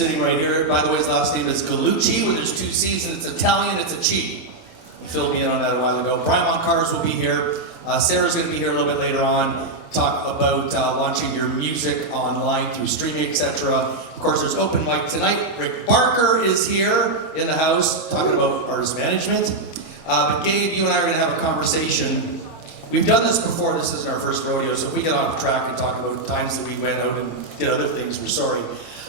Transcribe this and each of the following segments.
sitting right here. By the way, his last name is Gallucci, where there's 2 C's and it's Italian, it's a chi. You filled me in on that a while ago. Brian Moncars will be here. Sarah's going to be here a little bit later on, talk about launching your music online through streaming, etc. Of course, there's open mic tonight. Rick Barker is here in the house talking about artist management. But Gabe, you and I are going to have a conversation. We've done this before. This isn't our first rodeo, so if we get off track and talk about times that we went out and did other things, we're sorry.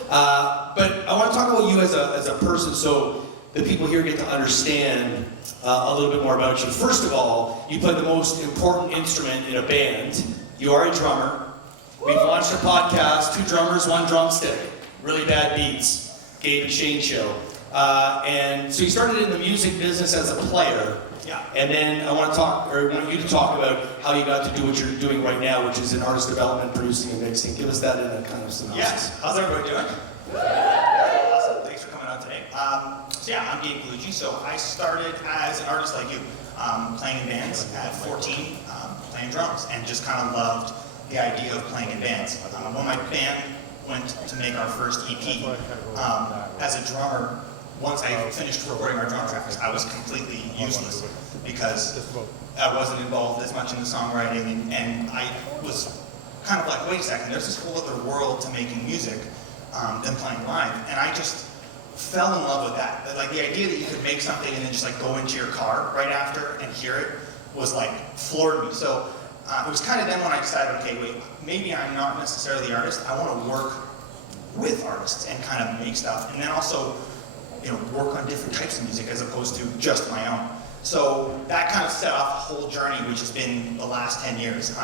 But I want to talk about you as a person, so the people here get to understand a little bit more about you. First of all, you play the most important instrument in a band. You are a drummer. We've launched a podcast, 2 drummers, 1 drumstick. Really bad beats. Gabe and Shane show. And so you started in the music business as a player. Yeah. And then I want you to talk about how you got to do what you're doing right now, which is in artist development, producing and mixing. Give us that in a kind of synopsis. Yes. How's everybody doing? Awesome. Thanks for coming out today. So yeah, I'm Gabe Gallucci. So I started as an artist like you, playing in bands at 14, playing drums, and just kind of loved the idea of playing in bands. When my band went to make our first EP, as a drummer, once I finished recording our drum tracks, I was completely useless because I wasn't involved as much in the songwriting, and I was kind of like, wait a second, there's this whole other world to making music than playing live, and I just fell in love with that. Like the idea that you could make something and then just like go into your car right after and hear it was like floored me. So it was kind of then when I decided, okay, wait, maybe I'm not necessarily the artist. I want to work with artists and kind of make stuff, and then also, work on different types of music as opposed to just my own. So that kind of set off a whole journey, which has been the last 10 years.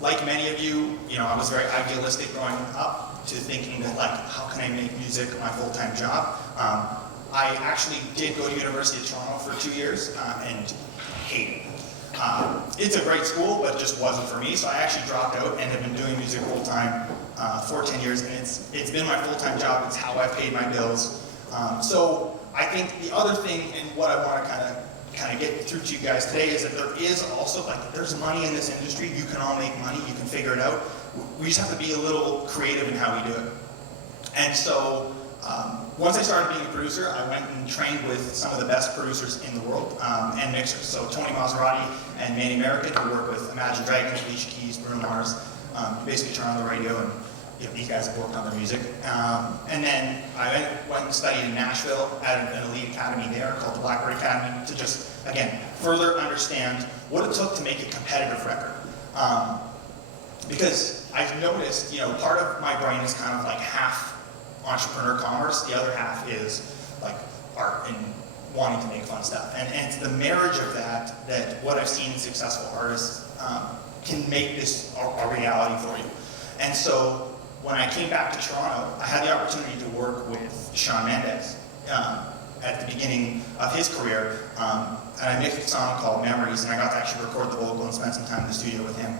Like many of you, I was very idealistic growing up to thinking that, like, how can I make music my full-time job? I actually did go to University of Toronto for 2 years and hated it. It's a great school, but it just wasn't for me, so I actually dropped out and have been doing music full-time for 10 years, and it's been my full-time job. It's how I paid my bills. So I think the other thing, and what I want to kind of get through to you guys today, is that there is also, like, there's money in this industry. You can all make money. You can figure it out. We just have to be a little creative in how we do it. And so once I started being a producer, I went and trained with some of the best producers in the world and mixers. So Tony Maserati and Manny American, who work with Imagine Dragons, Alicia Keys, Bruno Mars. You basically turn on the radio and these guys have worked on their music. And then I went and studied in Nashville at an elite academy there called the Blackbird Academy to just, again, further understand what it took to make a competitive record. Because I've noticed, part of my brain is kind of like half entrepreneur commerce, the other half is like art and wanting to make fun stuff. And it's the marriage of that what I've seen in successful artists can make this a reality for you. And so when I came back to Toronto, I had the opportunity to work with Shawn Mendes at the beginning of his career, and I mixed a song called Memories, and I got to actually record the vocal and spend some time in the studio with him.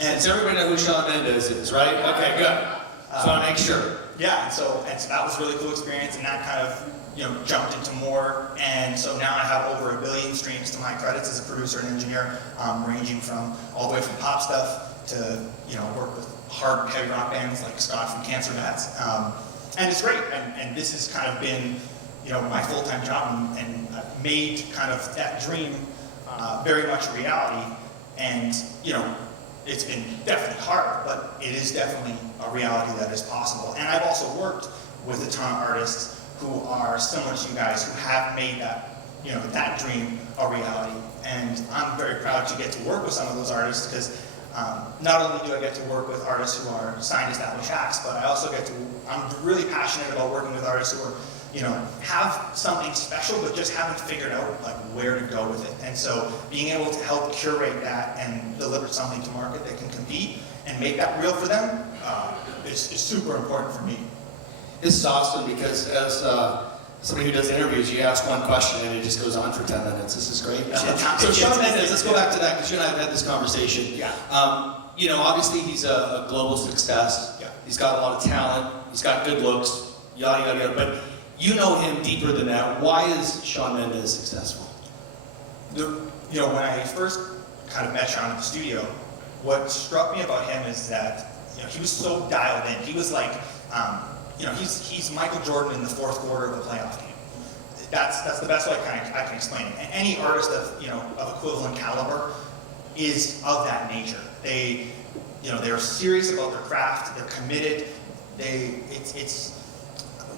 And does everybody know who Shawn Mendes is, right? Okay, good. Just want to make sure. Yeah, and so that was a really cool experience, and that kind of jumped into more, and so now I have over 1 billion streams to my credits as a producer and engineer, ranging from all the way from pop stuff to work with hard, heavy rock bands like Scott from Cancer Bats. And it's great, and this has kind of been, my full-time job, and I've made kind of that dream very much a reality. And, it's been definitely hard, but it is definitely a reality that is possible. And I've also worked with a ton of artists who are similar to you guys, who have made that, that dream a reality. And I'm very proud to get to work with some of those artists, because not only do I get to work with artists who are signed established acts, but I also I'm really passionate about working with artists who are, have something special, but just haven't figured out like where to go with it. And so being able to help curate that and deliver something to market that can compete and make that real for them is super important for me. This is awesome because as somebody who does interviews, you ask one question and it just goes on for 10 minutes. This is great. So Shawn Mendes, let's go back to that because you and I have had this conversation. Yeah. Obviously he's a global success. Yeah. He's got a lot of talent. He's got good looks. Yada yada yada. But you know him deeper than that. Why is Shawn Mendes successful? When I first kind of met Shawn at the studio, what struck me about him is that he was so dialed in. He was like he's Michael Jordan in the fourth quarter of a playoff game. That's the best way I can explain it. And any artist of equivalent caliber is of that nature. They're serious about their craft. They're committed. It's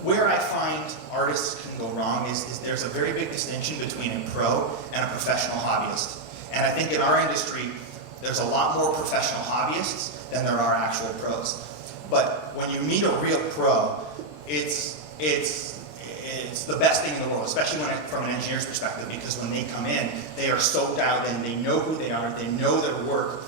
where I find artists can go wrong is there's a very big distinction between a pro and a professional hobbyist. And I think in our industry, there's a lot more professional hobbyists than there are actual pros. But when you meet a real pro, it's the best thing in the world, especially from an engineer's perspective, because when they come in, they are so dialed in, they know who they are, they know their work,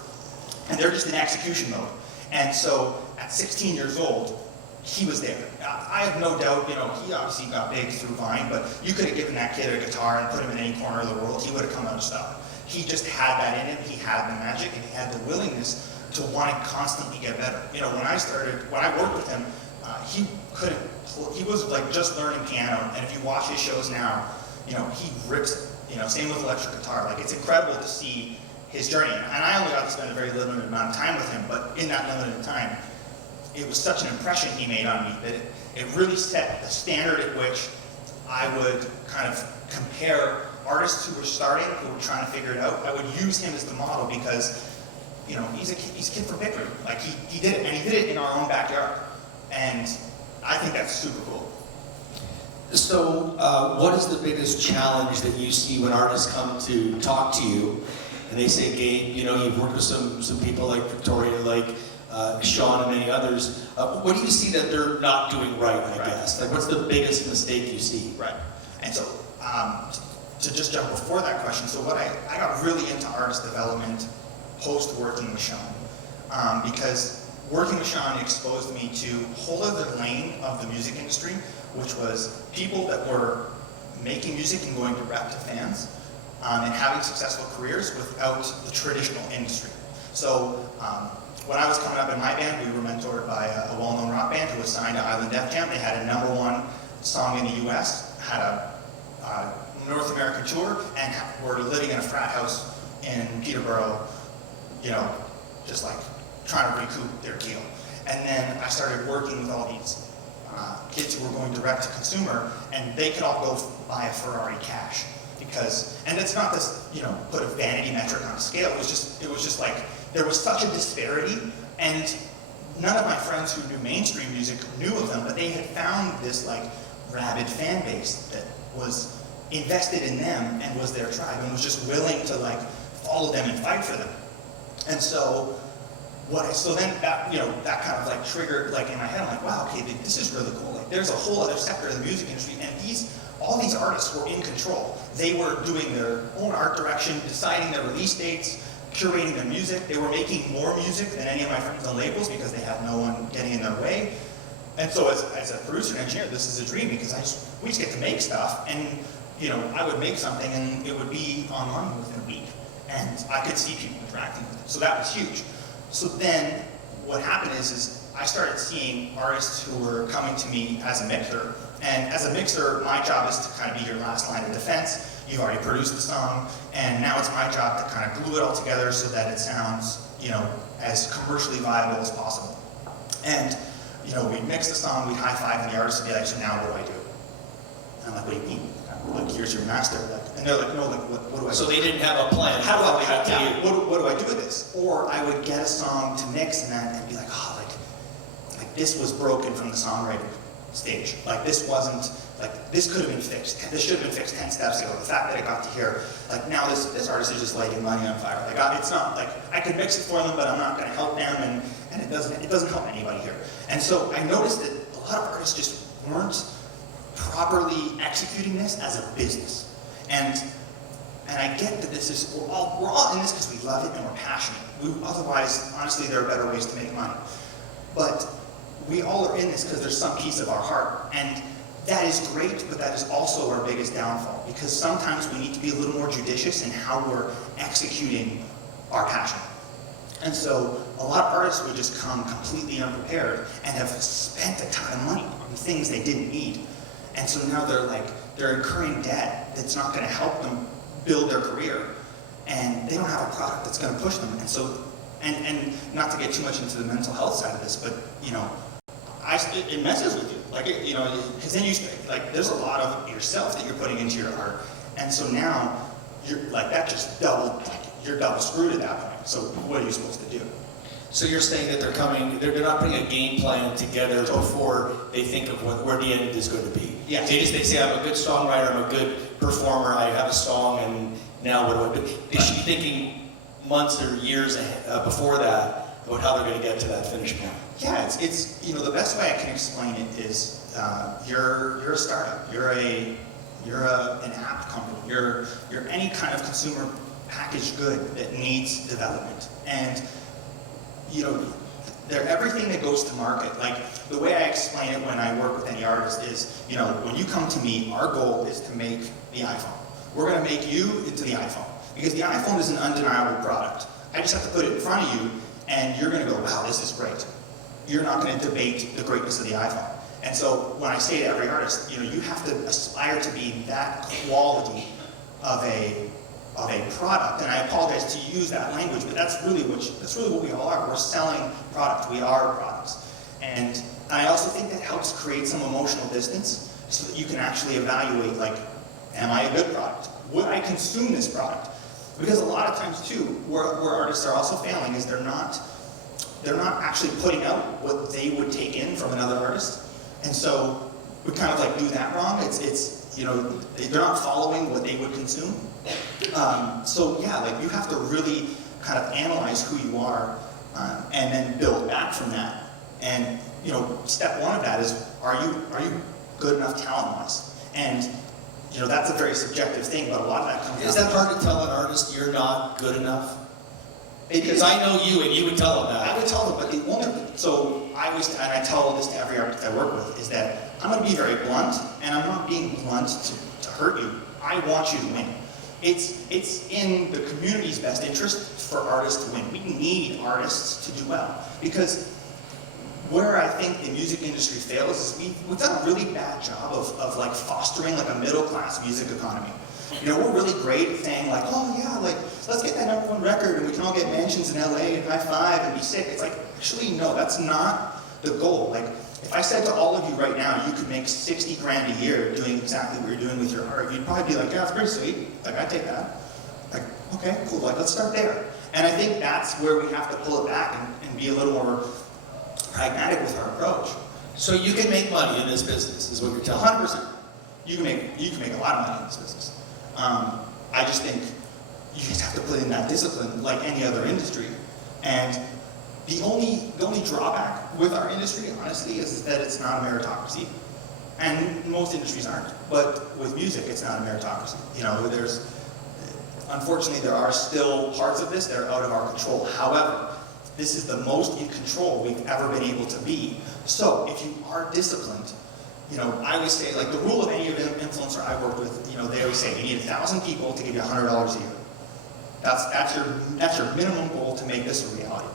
and they're just in execution mode. And so at 16 years old, he was there. I have no doubt, he obviously got big through Vine, but you could have given that kid a guitar and put him in any corner of the world, he would have come out of style. He just had that in him, he had the magic, and he had the willingness to want to constantly get better. When I worked with him, he was like just learning piano, and if you watch his shows now, he rips it. Same with electric guitar. Like, it's incredible to see his journey. And I only got to spend a very limited amount of time with him, but in that limited time, it was such an impression he made on me that it really set the standard at which I would kind of compare artists who were starting, who were trying to figure it out. I would use him as the model because, he's a kid from Pickering. Like, he did it, and he did it in our own backyard. And I think that's super cool. So, what is the biggest challenge that you see when artists come to talk to you, and they say, Gabe, you've worked with some people like Victoria, like Sean, and many others. What do you see that they're not doing right, I guess? Like, what's the biggest mistake you see? Right. And so, to just jump before that question, so what I got really into artist development post working with Sean, because working with Sean exposed me to a whole other lane of the music industry, which was people that were making music and going direct to fans, and having successful careers without the traditional industry. So when I was coming up in my band, we were mentored by a well-known rock band who was signed to Island Def Jam. They had a #1 song in the US, had a North American tour, and were living in a frat house in Peterborough, just like trying to recoup their deal. And then I started working with all these kids who were going direct to consumer, and they could all go buy a Ferrari cash. And it's not this, put a vanity metric on a scale. It was just like, there was such a disparity, and none of my friends who knew mainstream music knew of them, but they had found this like rabid fan base that was invested in them and was their tribe and was just willing to like follow them and fight for them. And so then that kind of like triggered like in my head, I'm like, wow, okay, this is really cool. Like, there's a whole other sector of the music industry, and all these artists were in control. They were doing their own art direction, deciding their release dates, curating their music. They were making more music than any of my friends on labels because they had no one getting in their way. And so as a producer and engineer, this is a dream because we just get to make stuff, and I would make something and it would be online within a week, and I could see people interacting with it. So that was huge. So then what happened is I started seeing artists who were coming to me as a mixer. And as a mixer, my job is to kind of be your last line of defense. You've already produced the song, and now it's my job to kind of glue it all together so that it sounds, as commercially viable as possible. And, we'd mix the song, we'd high-five the artist and be like, so now what do I do? And I'm like, what do you mean? Like, here's your master. And they're like, no, like, what do I do? So they didn't have a plan. How do I got to you? What do I do with this? Or I would get a song to mix and be like, oh, like this was broken from the songwriting stage. Like, this wasn't, like, this could have been fixed. This should have been fixed 10 steps ago. The fact that I got to hear, like, now this artist is just lighting money on fire. Like, it's not, like, I could mix it for them, but I'm not going to help them, and it doesn't help anybody here. And so I noticed that a lot of artists just weren't properly executing this as a business. And I get that we're all in this because we love it and we're passionate. Otherwise, honestly, there are better ways to make money. But we all are in this because there's some piece of our heart. And that is great, but that is also our biggest downfall, because sometimes we need to be a little more judicious in how we're executing our passion. And so a lot of artists would just come completely unprepared and have spent a ton of money on things they didn't need. And so now they're incurring debt that's not going to help them build their career, and they don't have a product that's going to push them. And so, and not to get too much into the mental health side of this, but it messes with you. Like, because then like, there's a lot of yourself that you're putting into your art. And so now, you're like, that just you're double screwed at that point. So what are you supposed to do? So you're saying that they're not putting a game plan together before they think of where the end is going to be. Yes. They say, I'm a good songwriter, I'm a good performer, I have a song, and now what do I do? They should be thinking months or years before that about how they're going to get to that finish point. Yeah, it's the best way I can explain it is you're a startup, you're an app company, you're any kind of consumer packaged good that needs development, and they're everything that goes to market. Like the way I explain it when I work with any artist is, when you come to me, our goal is to make the iPhone. We're going to make you into the iPhone because the iPhone is an undeniable product. I just have to put it in front of you, and you're going to go, wow, this is great. You're not going to debate the greatness of the iPhone. And so when I say to every artist, you have to aspire to be that quality of a product. And I apologize to use that language, but that's really what we all are. We're selling product. We are products. And I also think that helps create some emotional distance so that you can actually evaluate, like, am I a good product? Would I consume this product? Because a lot of times too, where artists are also failing is they're not actually putting out what they would take in from another artist. And so we kind of like do that wrong. They're not following what they would consume. So yeah, like you have to really kind of analyze who you are and then build back from that. And step one of that is, are you good enough talent-wise? And that's a very subjective thing, but a lot of that comes. Is that hard to tell an artist you're not good enough? Because I know you, and you would tell them that. I would tell them, but the only and I tell this to every artist I work with, is that I'm going to be very blunt, and I'm not being blunt to hurt you. I want you to win. It's in the community's best interest for artists to win. We need artists to do well, because where I think the music industry fails is we've done a really bad job of like fostering like a middle-class music economy. We're really great at saying like, oh yeah, like let's get that #1 record and we can all get mansions in LA and high five and be sick. It's like, actually no, that's not the goal. Like if I said to all of you right now, you could make 60 grand a year doing exactly what you're doing with your art, you'd probably be like, yeah, that's pretty sweet. Like I'd take that. Like, okay, cool, like let's start there. And I think that's where we have to pull it back and be a little more pragmatic with our approach. So you can make money in this business, is what you're telling me. 100%. You can make a lot of money in this business. I just think you just have to put in that discipline like any other industry. And the only drawback with our industry, honestly, is that it's not a meritocracy. And most industries aren't. But with music, it's not a meritocracy. Unfortunately, there are still parts of this that are out of our control. However, this is the most in control we've ever been able to be. So if you are disciplined, I always say, like the rule of any influencer I've worked with, they always say you need 1,000 people to give you $100 a year. That's your minimum goal to make this a reality.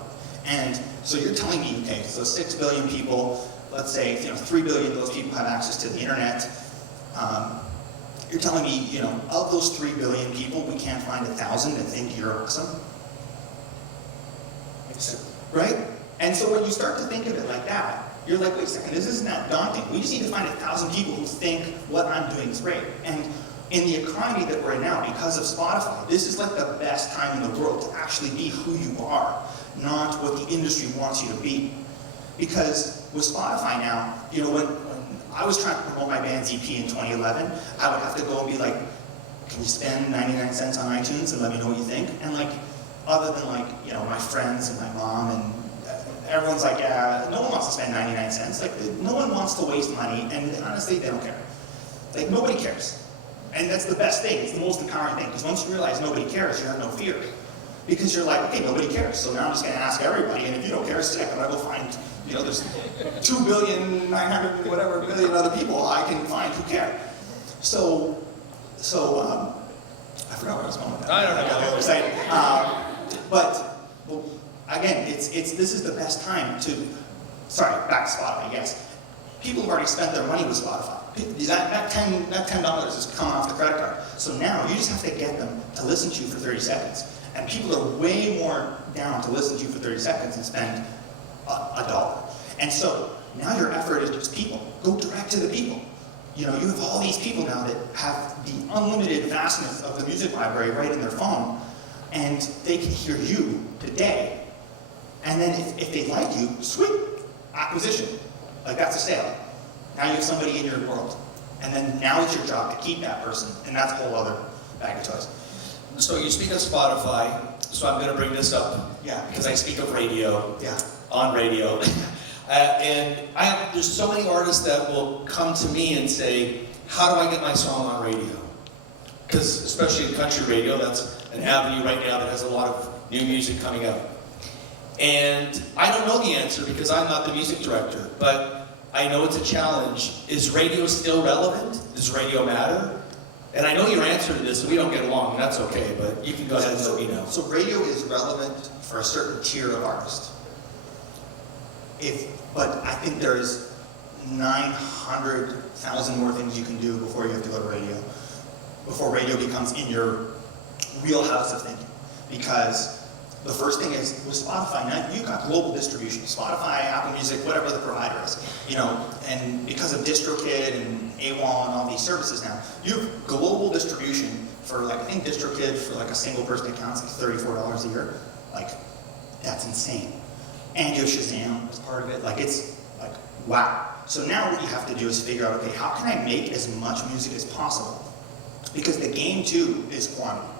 And so you're telling me, okay, so 6 billion people, let's say 3 billion of those people have access to the internet. You're telling me, of those 3 billion people, we can't find 1,000 that think you're awesome. Right? And so when you start to think of it like that, you're like, wait a second, this isn't that daunting. We just need to find 1,000 people who think what I'm doing is great. And in the economy that we're in now, because of Spotify, this is like the best time in the world to actually be who you are, not what the industry wants you to be. Because with Spotify now, when I was trying to promote my band's EP in 2011, I would have to go and be like, can you spend 99 cents on iTunes and let me know what you think? And like, other than like, my friends and my mom and everyone's like, no one wants to spend 99 cents. Like, no one wants to waste money, and honestly, they don't care. Like, nobody cares. And that's the best thing. It's the most empowering thing, because once you realize nobody cares, you have no fear. Because you're like, okay, nobody cares, so now I'm just going to ask everybody, and if you don't care, sick, I'm going to go find, there's 2 billion, 900, whatever, billion other people I can find who care. So I forgot where I was going with that. I don't know. I got a little excited. Well, again, this is the best time to, back to Spotify, yes. People have already spent their money with Spotify. That $10 is coming off the credit card. So now you just have to get them to listen to you for 30 seconds. And people are way more down to listen to you for 30 seconds and spend $1. And so now your effort is just people. go direct to the people. You know, you have all these people now that have the unlimited vastness of the music library right in their phone, and they can hear you today. And then if they like you, sweet, acquisition. Like that's a sale. Now you have somebody in your world. And then now it's your job to keep that person, and that's a whole other bag of toys. So you speak of Spotify, so I'm going to bring this up. Yeah. Because I speak of radio. Yeah. On radio. And there's so many artists that will come to me and say, how do I get my song on radio? Because especially in country radio, that's an avenue right now that has a lot of new music coming out. And I don't know the answer because I'm not the music director, but I know it's a challenge. Is radio still relevant? Does radio matter? And I know your answer to this, so we don't get along, and that's okay, but you can go ahead and let me know. So radio is relevant for a certain tier of artists. But I think there's 900,000 more things you can do before you have to go to radio. Before radio becomes in your wheelhouse of thinking. Because the first thing is, with Spotify, now you've got global distribution. Spotify, Apple Music, whatever the provider is. You know, and because of DistroKid and AWOL and all these services now, you have global distribution for like, I think DistroKid for like a single person account is like $34 a year. Like, that's insane. And you have Shazam as part of it. Like, it's like, wow. So now what you have to do is figure out, okay, how can I make as much music as possible? Because the game too is quantity.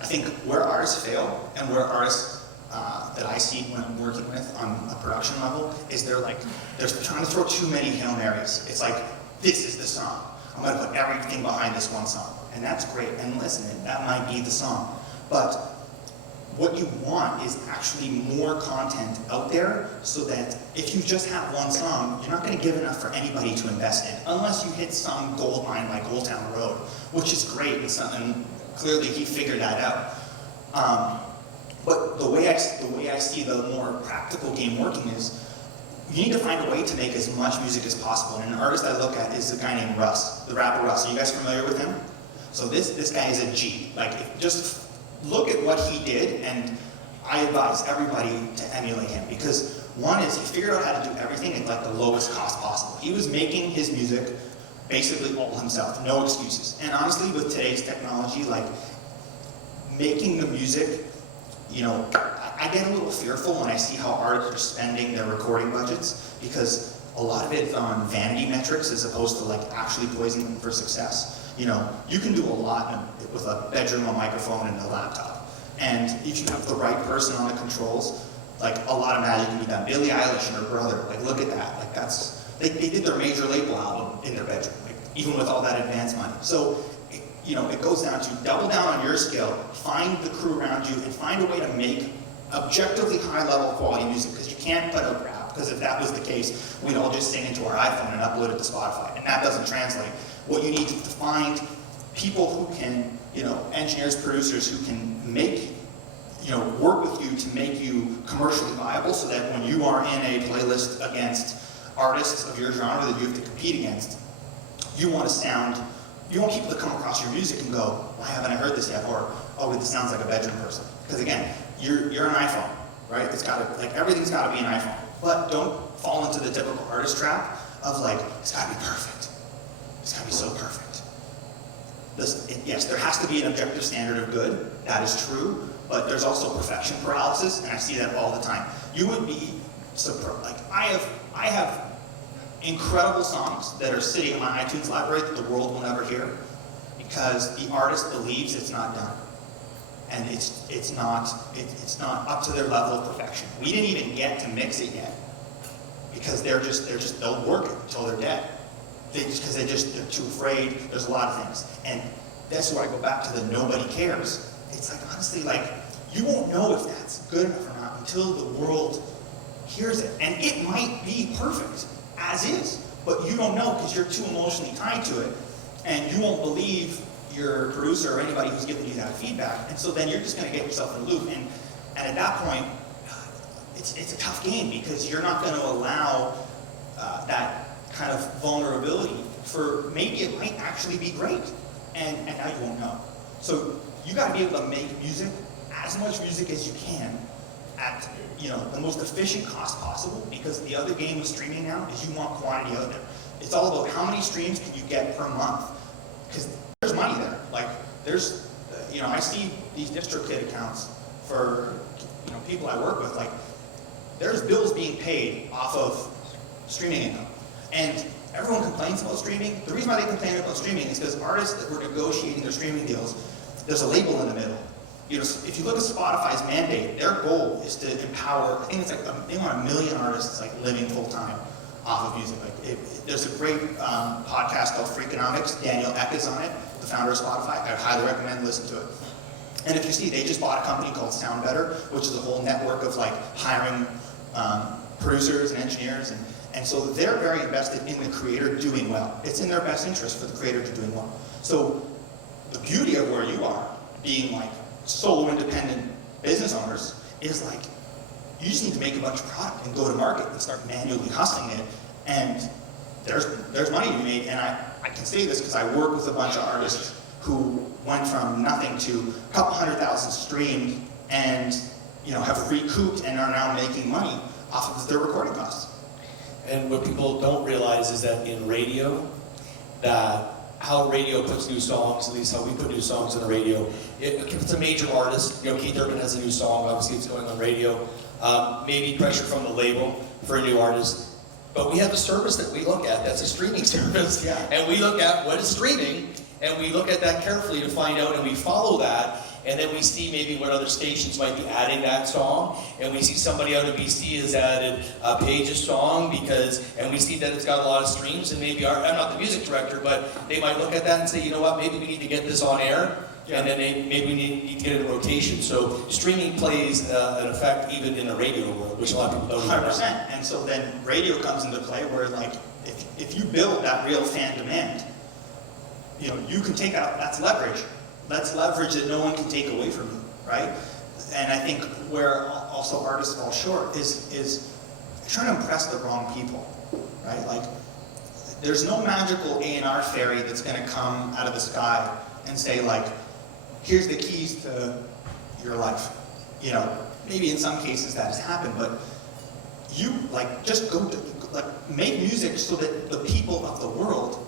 I think where artists fail and where artists that I see when I'm working with on a production level is they're trying to throw too many Hail Marys. It's like, this is the song. I'm gonna put everything behind this one song. And that's great, and listen, that might be the song. But what you want is actually more content out there so that if you just have one song, you're not gonna give enough for anybody to invest in, unless you hit some gold mine like Old Town Road, which is great, and clearly he figured that out. But the way I see the more practical game working is, you need to find a way to make as much music as possible. And an artist I look at is a guy named Russ, the rapper Russ. Are you guys familiar with him? So this guy is a G. Like, just look at what he did, and I advise everybody to emulate him. Because one is, he figured out how to do everything at like the lowest cost possible. He was making his music basically all himself, no excuses. And honestly, with today's technology, like, making the music, you know, I get a little fearful when I see how artists are spending their recording budgets, because a lot of it's on vanity metrics as opposed to like actually poising them for success. You know, you can do a lot with a bedroom, a microphone, and a laptop. And if you have the right person on the controls, like, a lot of magic can be done. Billie Eilish and her brother, like, look at that. Like, they did their major label album in their bedroom, like, even with all that advance money. So, you know, it goes down to double down on your skill, find the crew around you, and find a way to make objectively high-level quality music, because you can't put out rap, because if that was the case, we'd all just sing into our iPhone and upload it to Spotify, and that doesn't translate. What you need to find people who can, you know, engineers, producers who can make, you know, work with you to make you commercially viable, so that when you are in a playlist against artists of your genre that you have to compete against, you want to sound, you want people to come across your music and go, why haven't I heard this yet? Or, oh, this sounds like a bedroom person. Because again, you're an iPhone, right? It's got to, like, everything's got to be an iPhone. But don't fall into the typical artist trap of like, it's got to be perfect. It's got to be so perfect. Yes, there has to be an objective standard of good. That is true. But there's also perfection paralysis, and I see that all the time. You would be surprised. Like, I have incredible songs that are sitting in my iTunes library that the world will never hear, because the artist believes it's not done, and it's not up to their level of perfection. We didn't even get to mix it yet, because they'll work it until they're dead. Because they're too afraid. There's a lot of things, and that's where I go back to the nobody cares. It's like, honestly, like, you won't know if that's good enough or not until the world hears it, and it might be perfect as is, but you don't know because you're too emotionally tied to it, and you won't believe your producer or anybody who's giving you that feedback, and so then you're just going to get yourself in a loop, and at that point, it's a tough game, because you're not going to allow that kind of vulnerability for maybe it might actually be great, and now you won't know. So you got to be able to make music, as much music as you can, at the most efficient cost possible, because the other game with streaming now is you want quantity out there. It's all about how many streams can you get per month, because there's money there. Like there's, I see these DistroKid accounts for people I work with. Like there's bills being paid off of streaming income, and everyone complains about streaming. The reason why they complain about streaming is because artists that were negotiating their streaming deals, there's a label in the middle. If you look at Spotify's mandate, their goal is to empower, I think it's like they want 1 million artists like living full time off of music. Like there's a great podcast called Freakonomics. Daniel Ek is on it, the founder of Spotify. I highly recommend listen to it. And if you see, they just bought a company called Sound Better, which is a whole network of like hiring producers and engineers, and so they're very invested in the creator doing well. It's in their best interest for the creator to doing well. So the beauty of where you are, being like solo independent business owners, is like you just need to make a bunch of product and go to market and start manually hustling it, and there's money to be made. And I can say this because I work with a bunch of artists who went from nothing to a couple 100,000 streamed, and have recouped and are now making money off of their recording costs. And what people don't realize is that in radio, that how radio puts new songs, at least how we put new songs on the radio, if it's a major artist, Keith Urban has a new song, obviously it's going on radio, maybe pressure from the label for a new artist, but we have a service that we look at, that's a streaming service, and we look at what is streaming, and we look at that carefully to find out, and we follow that, and then we see maybe what other stations might be adding that song, and we see somebody out of BC has added Paige's song and we see that it's got a lot of streams, and maybe I'm not the music director, but they might look at that and say, you know what, maybe we need to get this on air, and then maybe we need to get it in rotation. So streaming plays an effect even in the radio world, which a lot of people don't know. 100%. And so then radio comes into play, where like if you build that real fan demand, you can take out, that's leverage. That's leverage that no one can take away from you, right? And I think where also artists fall short is trying to impress the wrong people, right? Like, there's no magical A&R fairy that's going to come out of the sky and say, like, here's the keys to your life. Maybe in some cases that has happened, but you, like, just go to, like, make music so that the people of the world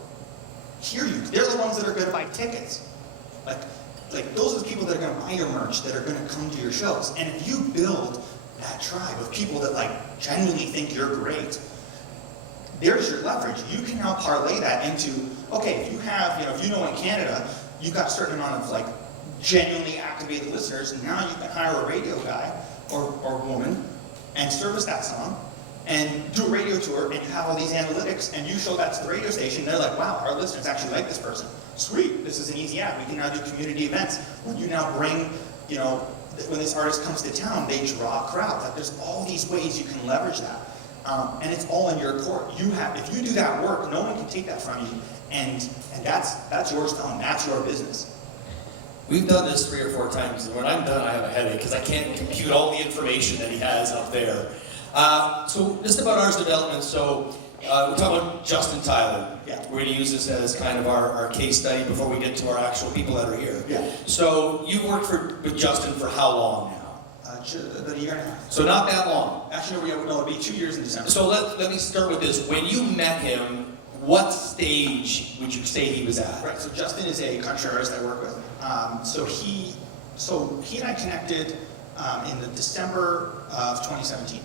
hear you. They're the ones that are going to buy tickets. Like those are the people that are going to buy your merch, that are going to come to your shows. And if you build that tribe of people that like genuinely think you're great, there's your leverage. You can now parlay that into, okay, if you have, if in Canada, you've got a certain amount of like genuinely activated listeners, and now you can hire a radio guy or woman and service that song and do a radio tour, and you have all these analytics, and you show that to the radio station, they're like, wow, our listeners actually like this person. Sweet, this is an easy app. We can now do community events. When you now bring, when this artist comes to town, they draw a crowd. Like there's all these ways you can leverage that. And it's all in your court. If you do that work, no one can take that from you. And that's yours to own. That's your business. We've done this 3 or 4 times, and when I'm done, I have a headache because I can't compute all the information that he has up there. So just about Artist Development, so we're talking about Justin Tyler. Yeah. We're going to use this as kind of our case study before we get to our actual people that are here. Yeah. So you've worked with Justin for how long now? About a year and a half. So not that long. Actually, no, it'll be 2 years in December. So let me start with this. When you met him, what stage would you say he was at? Right, so Justin is a country artist I work with. So he and I connected in the December of 2017.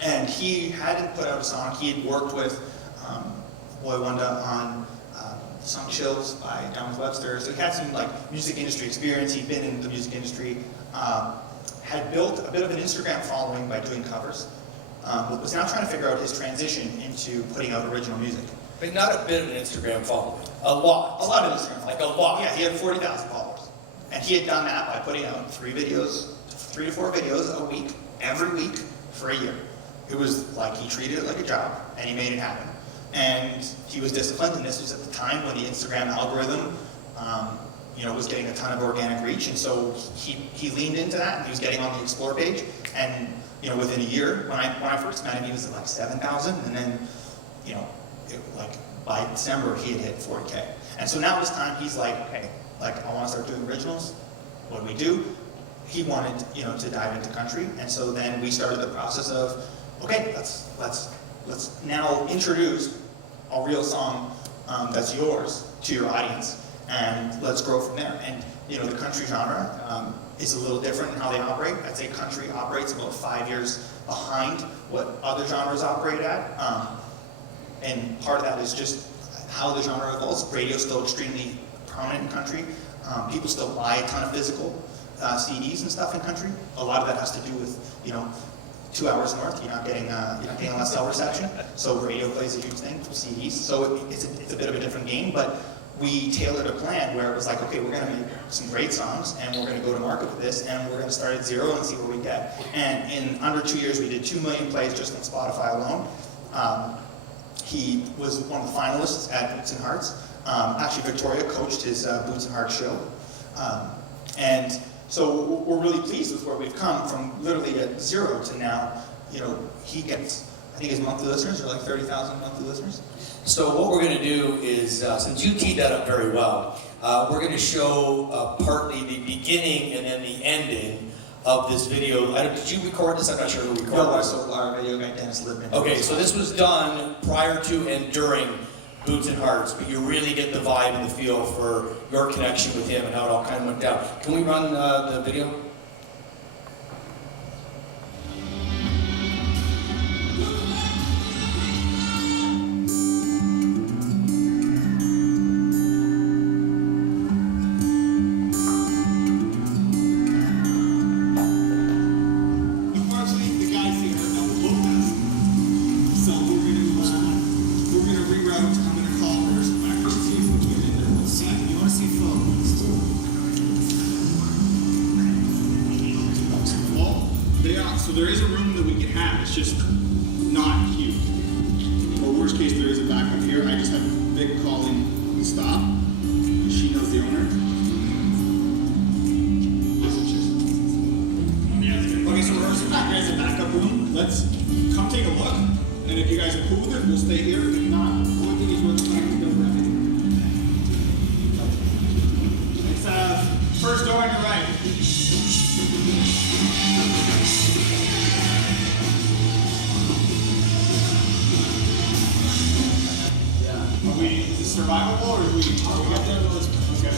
And he hadn't put out a song. He had worked with Boy Wanda on the song Chills by Down with Webster. So he had some like music industry experience. He'd been in the music industry. Had built a bit of an Instagram following by doing covers. But was now trying to figure out his transition into putting out original music. But not a bit of an Instagram following. A lot. A lot of Instagram following. Like a lot. Yeah, he had 40,000 followers. And he had done that by putting out 3 to 4 videos a week, every week, for a year. It was like he treated it like a job, and he made it happen. And he was disciplined, and this was at the time when the Instagram algorithm, was getting a ton of organic reach, and so he leaned into that, and he was getting on the Explore page, and within a year, when I first met him, he was at like 7,000, and then, by December, he had hit 40K. And so now this time, he's like, okay, like I want to start doing originals. What do we do? he wanted, to dive into country, and so then we started the process of, okay, let's now introduce a real song that's yours to your audience, and let's grow from there. And the country genre is a little different in how they operate. I'd say country operates about 5 years behind what other genres operate at, and part of that is just how the genre evolves. Radio's still extremely prominent in country. People still buy a ton of physical CDs and stuff in country. A lot of that has to do with 2 hours north, you're not getting less cell reception. So radio plays a huge thing for CDs. So it's a bit of a different game, but we tailored a plan where it was like, okay, we're going to make some great songs, and we're going to go to market with this, and we're going to start at zero and see what we get. And in under 2 years, we did 2 million plays just on Spotify alone. He was one of the finalists at Boots and Hearts. Actually, Victoria coached his Boots and Hearts show. And so we're really pleased with where we've come from literally at zero to now, he gets, I think his monthly listeners are like 30,000 monthly listeners. So what we're going to do is, since you teed that up very well, we're going to show partly the beginning and then the ending of this video. Did you record this? I'm not sure who recorded No, this. so our video guy Dennis Libman. Okay, so this was done prior to and during Boots and Hearts, but you really get the vibe and the feel for your connection with him and how it all kind of went down. Can we run the video? So there is a room that we can have, it's just not huge. Or worst case, there is a backup here. I just have Vic calling stop, because she knows the owner. Okay, so we're you guys a backup room. Let's come take a look, and if you guys are cool with it, we'll stay here. If not, the only thing is we're trying to build everything. It's first door on your right. Is it survivable, or we got there? Okay.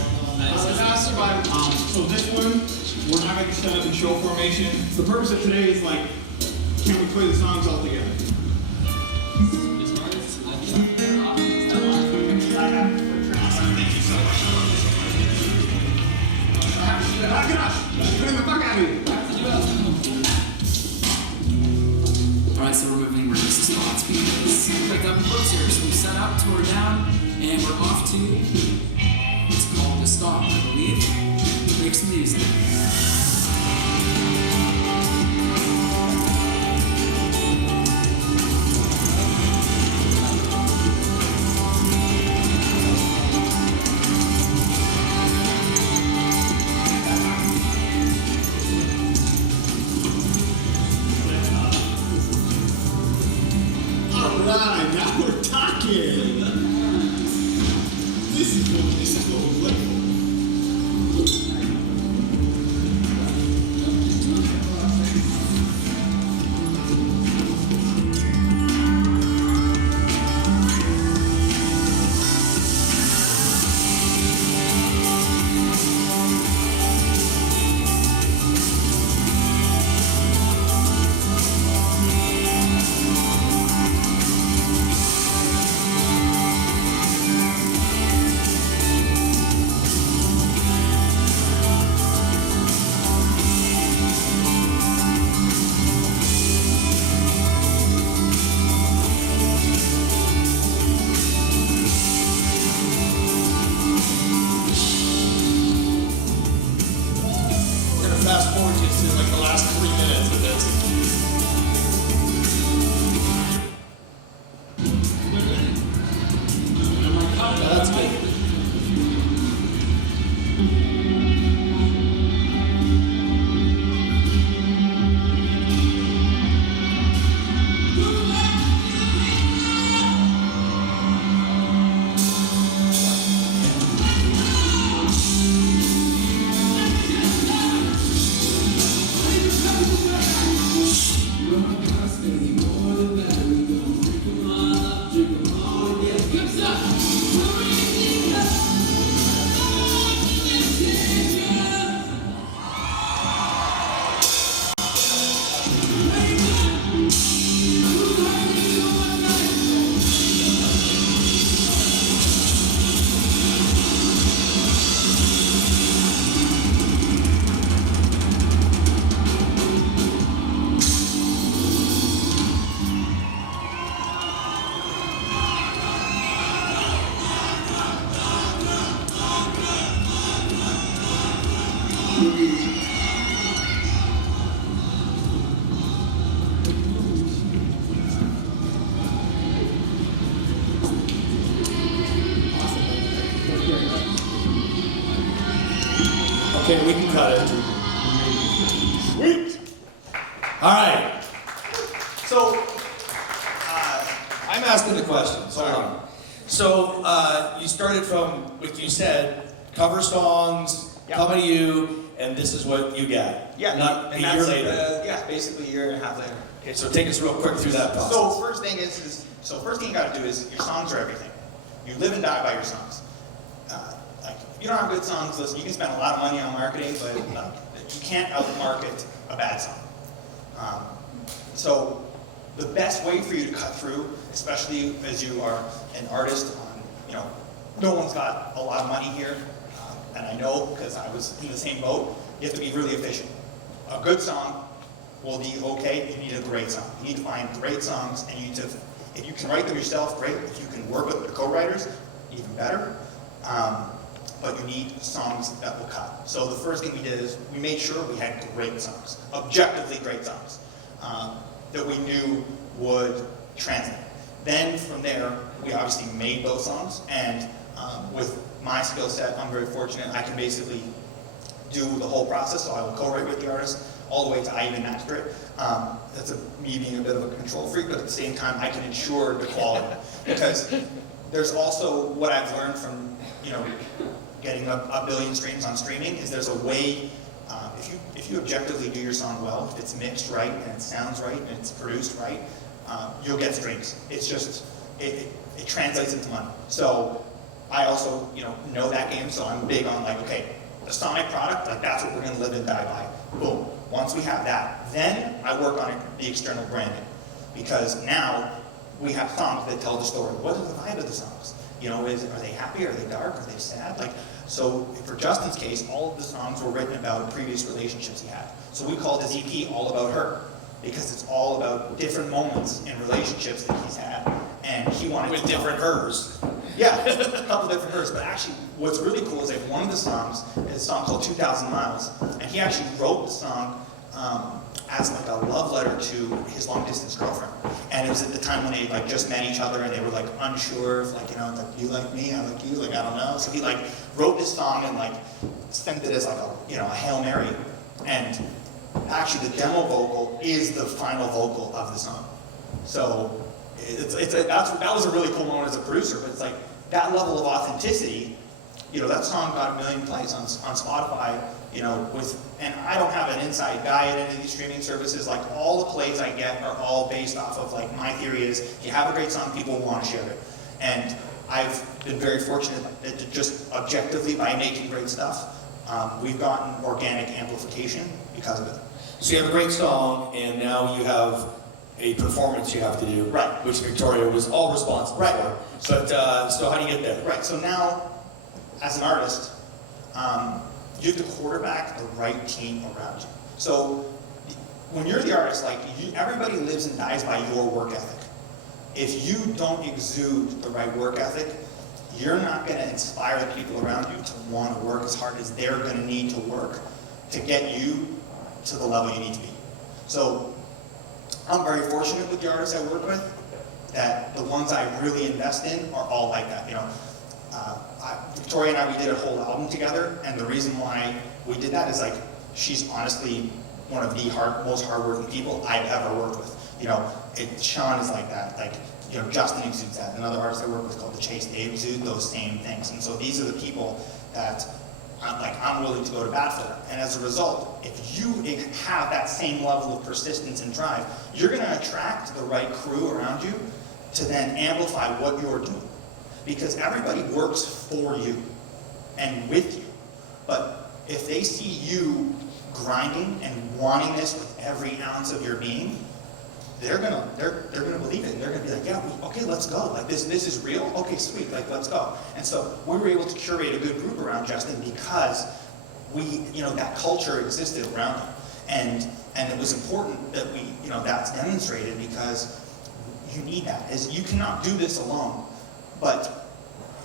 It's not survivable. So this one, we're not going to set up in show formation. The purpose of today is like, can we play the songs all together? Thank you so much. Knock it up! Bring the fuck out of here! Alright, so we're moving rehearsal spots because we picked up books here. So we set up, tore down, and we're off to, it's called The Stop, I believe. Make some music. Alright, now we're talking. This is what we look for. Okay, we can cut it. Sweet. All right. So, I'm asking the questions. Hold on. So you started from, what you said, cover songs, Yeah. coming to you, and this is what you got. yeah, Not and a year that's, later. yeah, basically a year and a half later. Okay, so take us real quick through that process. So first thing first thing you got to do is your songs are everything. You live and die by your songs. Like if you don't have good songs, listen, you can spend a lot of money on marketing, but you can't outmarket a bad song. So the best way for you to cut through, especially as you are an artist, no one's got a lot of money here, and I know because I was in the same boat. You have to be really efficient. A good song will be okay. You need a great song. You need to find great songs, and you need to, if you can write them yourself, great. If you can work with the co-writers, even better. But you need songs that will cut. So the first thing we did is we made sure we had great songs, objectively great songs, that we knew would translate. Then from there, we obviously made those songs, and with my skill set, I'm very fortunate. I can basically do the whole process, so I will co-write with the artist all the way to I even master it. That's me being a bit of a control freak, but at the same time, I can ensure the quality. Because there's also what I've learned from getting a billion streams on streaming is there's a way, if you objectively do your song well, if it's mixed right and it sounds right and it's produced right, you'll get streams. It's just it translates into money. So I also know that game, so I'm big on like, okay, the sonic product, like that's what we're going to live and die by. Boom. Once we have that, then I work on the external branding, because now we have songs that tell the story. What is the vibe of the songs? Are they happy? Are they dark? Are they sad? So for Justin's case, all of the songs were written about previous relationships he had. So we called his EP All About Her, because it's all about different moments in relationships that he's had, and he wanted With to different hers. Yeah, a couple different hers. But actually, what's really cool is that one of the songs is a song called 2,000 Miles, and he actually wrote the song as like a love letter to his long-distance girlfriend. And it was at the time when they just met each other, and they were like unsure, if you like me, I like you, I don't know. So he wrote this song and sent it as a Hail Mary. And actually, the demo vocal is the final vocal of the song. So that was a really cool moment as a producer, but it's that level of authenticity. That song got 1 million plays on Spotify. And I don't have an inside guy at any of these streaming services. All the plays I get are all based off of my theory is if you have a great song, people want to share it. And I've been very fortunate that just objectively by making great stuff, we've gotten organic amplification because of it. So you have a great song, and now you have a performance you have to do, Right. which Victoria was all responsible Right. for. But so how do you get there? Right, so now, as an artist, you have to quarterback the right team around you. So when you're the artist, everybody lives and dies by your work ethic. If you don't exude the right work ethic, you're not going to inspire the people around you to want to work as hard as they're going to need to work to get you to the level you need to be. So I'm very fortunate with the artists I work with that the ones I really invest in are all like that. Victoria and I, we did a whole album together, and the reason why we did that is she's honestly one of the most hardworking people I've ever worked with. Sean is like that. Justin exudes that. Another artist I work with called The Chase, they exude those same things. And so these are the people that I'm willing to go to bat for. And as a result, if you have that same level of persistence and drive, you're going to attract the right crew around you to then amplify what you're doing. Because everybody works for you and with you. But if they see you grinding and wanting this with every ounce of your being, they're gonna believe it. And they're gonna be like, yeah, okay, let's go. This is real. Okay, sweet. Let's go. And so we were able to curate a good group around Justin because that culture existed around him, and it was important that that's demonstrated because you need that. You cannot do this alone. But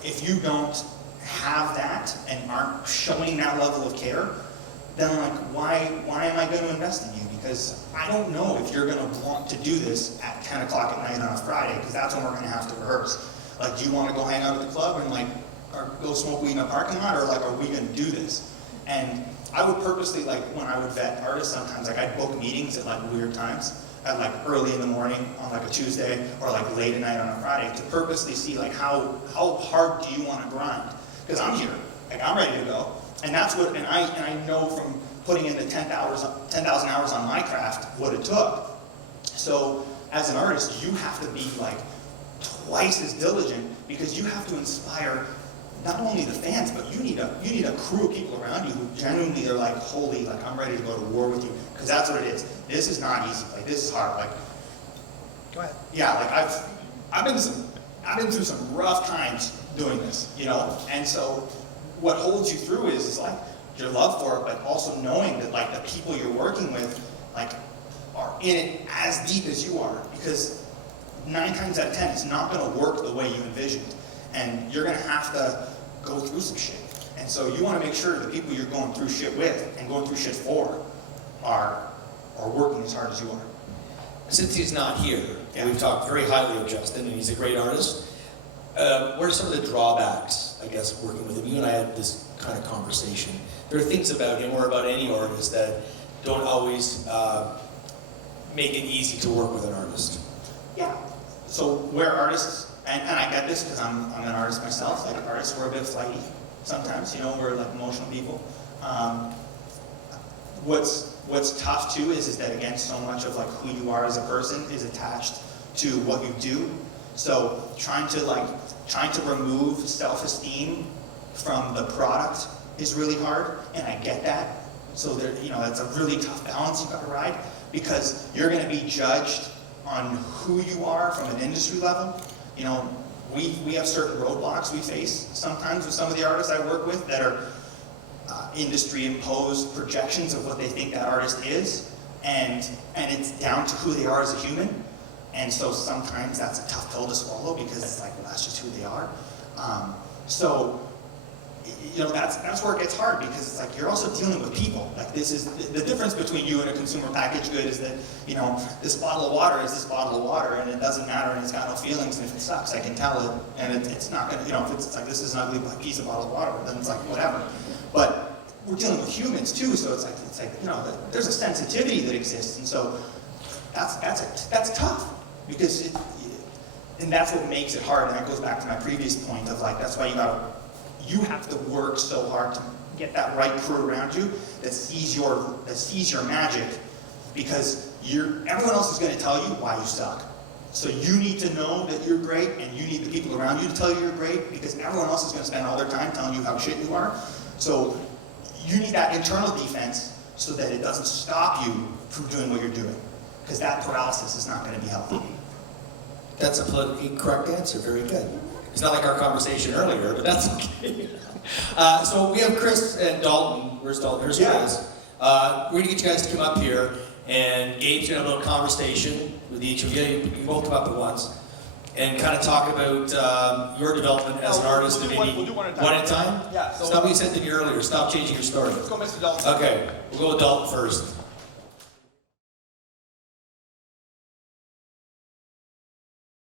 if you don't have that and aren't showing that level of care, then why am I going to invest in you? Because I don't know if you're going to want to do this at 10 o'clock at night on a Friday, because that's when we're going to have to rehearse. Do you want to go hang out at the club and or go smoke weed in a parking lot, or are we going to do this? And I would purposely, like, when I would vet artists, sometimes, like, I'd book meetings at, like, weird times, at, like, early in the morning on, like, a Tuesday, or, like, late at night on a Friday, to purposely see, like, how hard do you want to grind? Because I'm here, like, I'm ready to go, and that's what, and I know from putting in the 10,000 hours on my craft, what it took. So, as an artist, you have to be, like, twice as diligent, because you have to inspire not only the fans, but you need a crew of people around you who genuinely are like, holy, like, I'm ready to go to war with you, because that's what it is. This is not easy. Like, this is hard. Like, Go ahead. yeah, like I've been through some rough times doing this, you know. And so, what holds you through is like your love for it, but also knowing that, like, the people you're working with, like, are in it as deep as you are, because 9 times out of 10, it's not going to work the way you envisioned, and you're going to have to go through some shit. And so you want to make sure the people you're going through shit with and going through shit for are working as hard as you are. Since he's not here, Yeah. we've talked very highly of Justin, and he's a great artist. What are some of the drawbacks, I guess, working with him? You and I had this kind of conversation. There are things about him, or about any artist, that don't always make it easy to work with an artist. Yeah. So where artists, and I get this because I'm an artist myself, like, artists, we're a bit flighty sometimes, you know, we're like emotional people. What's tough too is that, again, so much of, like, who you are as a person is attached to what you do. So trying to remove self-esteem from the product is really hard, and I get that. So there, you know, that's a really tough balance you've got to ride, because you're going to be judged on who you are from an industry level. You know, we have certain roadblocks we face sometimes with some of the artists I work with that are industry-imposed projections of what they think that artist is, and it's down to who they are as a human. And so sometimes that's a tough pill to swallow, because it's like, well, that's just who they are. So, you know, that's where it gets hard, because it's like you're also dealing with people. Like, this is the difference between you and a consumer packaged good, is that, you know, this bottle of water is this bottle of water, and it doesn't matter, and it's got no feelings, and if it sucks, I can tell it, and it's not gonna, you know, if it's like, this is an ugly piece of bottle of water, then it's like, whatever. But we're dealing with humans too, so it's like, you know, there's a sensitivity that exists, and so that's tough, because and that's what makes it hard, and that goes back to my previous point of, like, that's why you have to work so hard to get that right crew around you that sees your magic, because everyone else is going to tell you why you suck. So you need to know that you're great, and you need the people around you to tell you you're great, because everyone else is going to spend all their time telling you how shit you are. So you need that internal defense so that it doesn't stop you from doing what you're doing, because that paralysis is not going to be healthy. That's a politically correct answer. Very good. It's not like our conversation earlier, but that's okay. So we have Chris and Dalton. Where's Dalton? Here's Yeah. Chris. We're going to get you guys to come up here, and Gabe's going to have a little conversation with each of you. You both come up at once, and kind of talk about your development as an artist. We'll do one at a time. One at a time? Yeah, so- Stop what you said to me earlier. Stop changing your story. Let's go, Mr. Dalton. Okay, we'll go with Dalton first.